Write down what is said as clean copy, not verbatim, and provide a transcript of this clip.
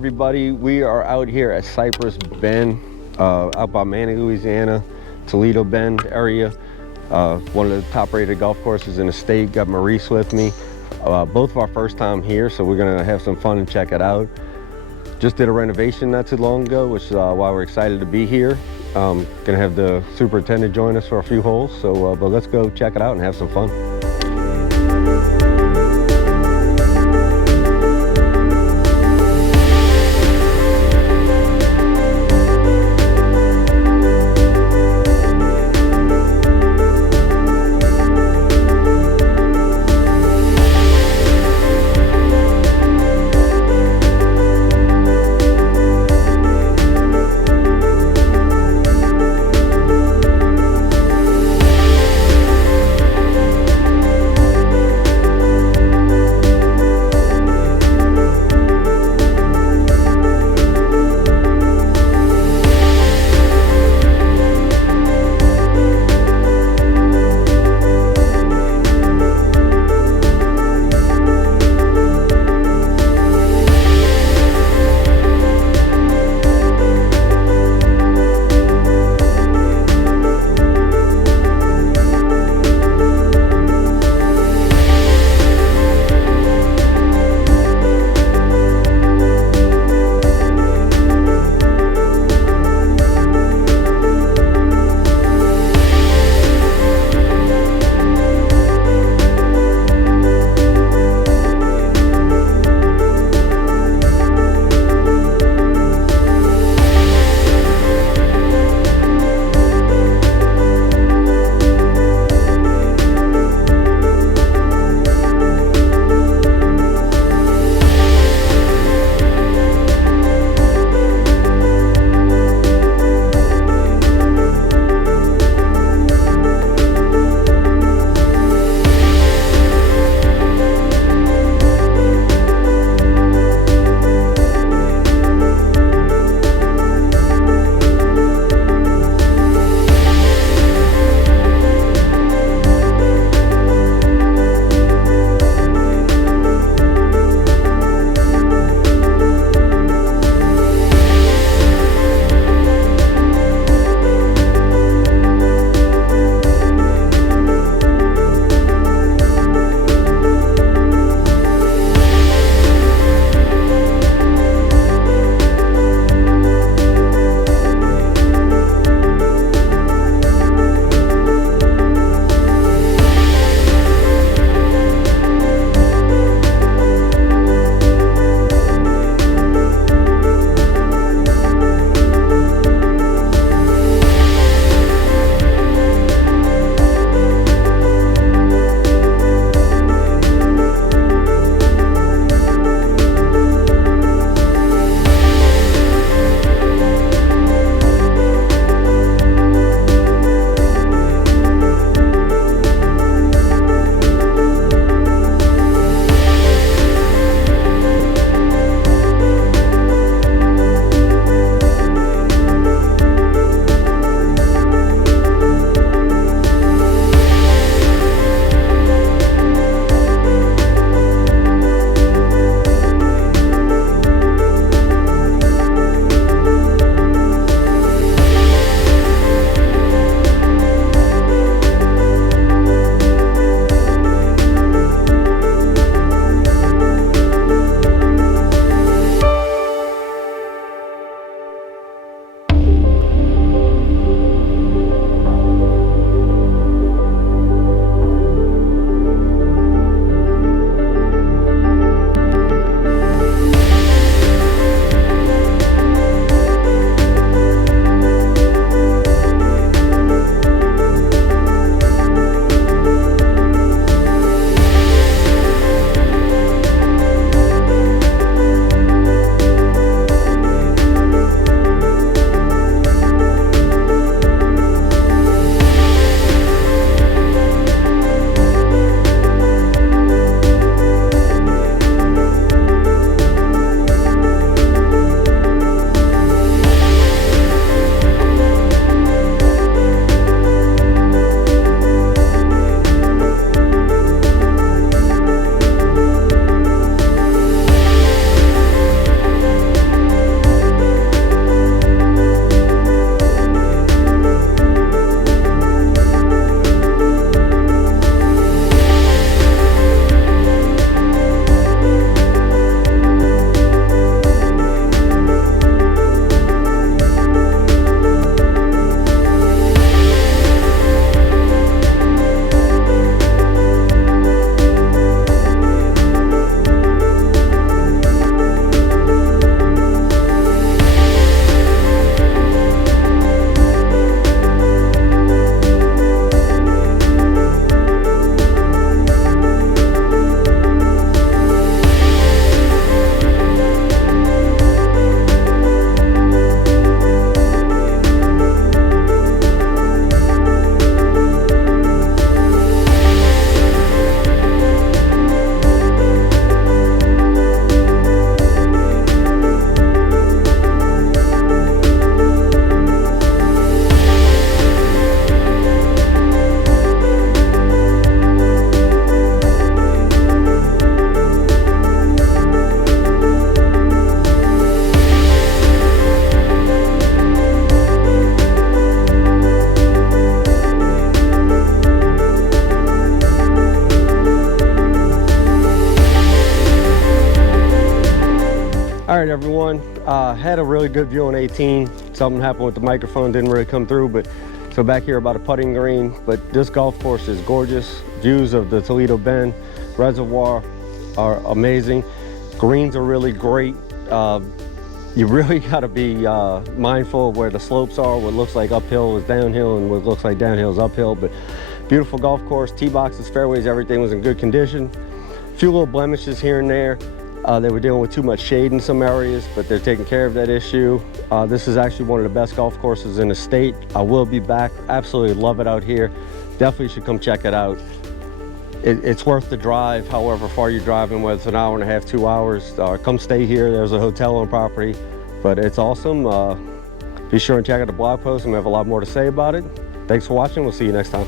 everybody? We are out here at Cypress Bend, out by Manning, Louisiana, Toledo Bend area. One of the top rated golf courses in the state. Got Maurice with me. Both of our first time here, so we're gonna have some fun and check it out. Just did a renovation not too long ago, which is why we're excited to be here. Gonna have the superintendent join us for a few holes, so but let's go check it out and have some fun. All right, everyone. Had a really good view on 18. Something happened with the microphone, didn't really come through, but so back here about a putting green. But this golf course is gorgeous. Views of the Toledo Bend Reservoir are amazing. Greens are really great. You really got to be mindful of where the slopes are. What looks like uphill is downhill, and what looks like downhill is uphill. But beautiful golf course, tee boxes, fairways, everything was in good condition. A few little blemishes here and there. They were dealing with too much shade in some areas, but they're taking care of that issue. This is actually one of the best golf courses in the state. I will be back. Absolutely love it out here. Definitely should come check it out. It's worth the drive, however far you're driving, whether it's an hour and a half, 2 hours. Come stay here. There's a hotel on property, but it's awesome. Be sure and check out the blog post, and we have a lot more to say about it. Thanks for watching. We'll see you next time.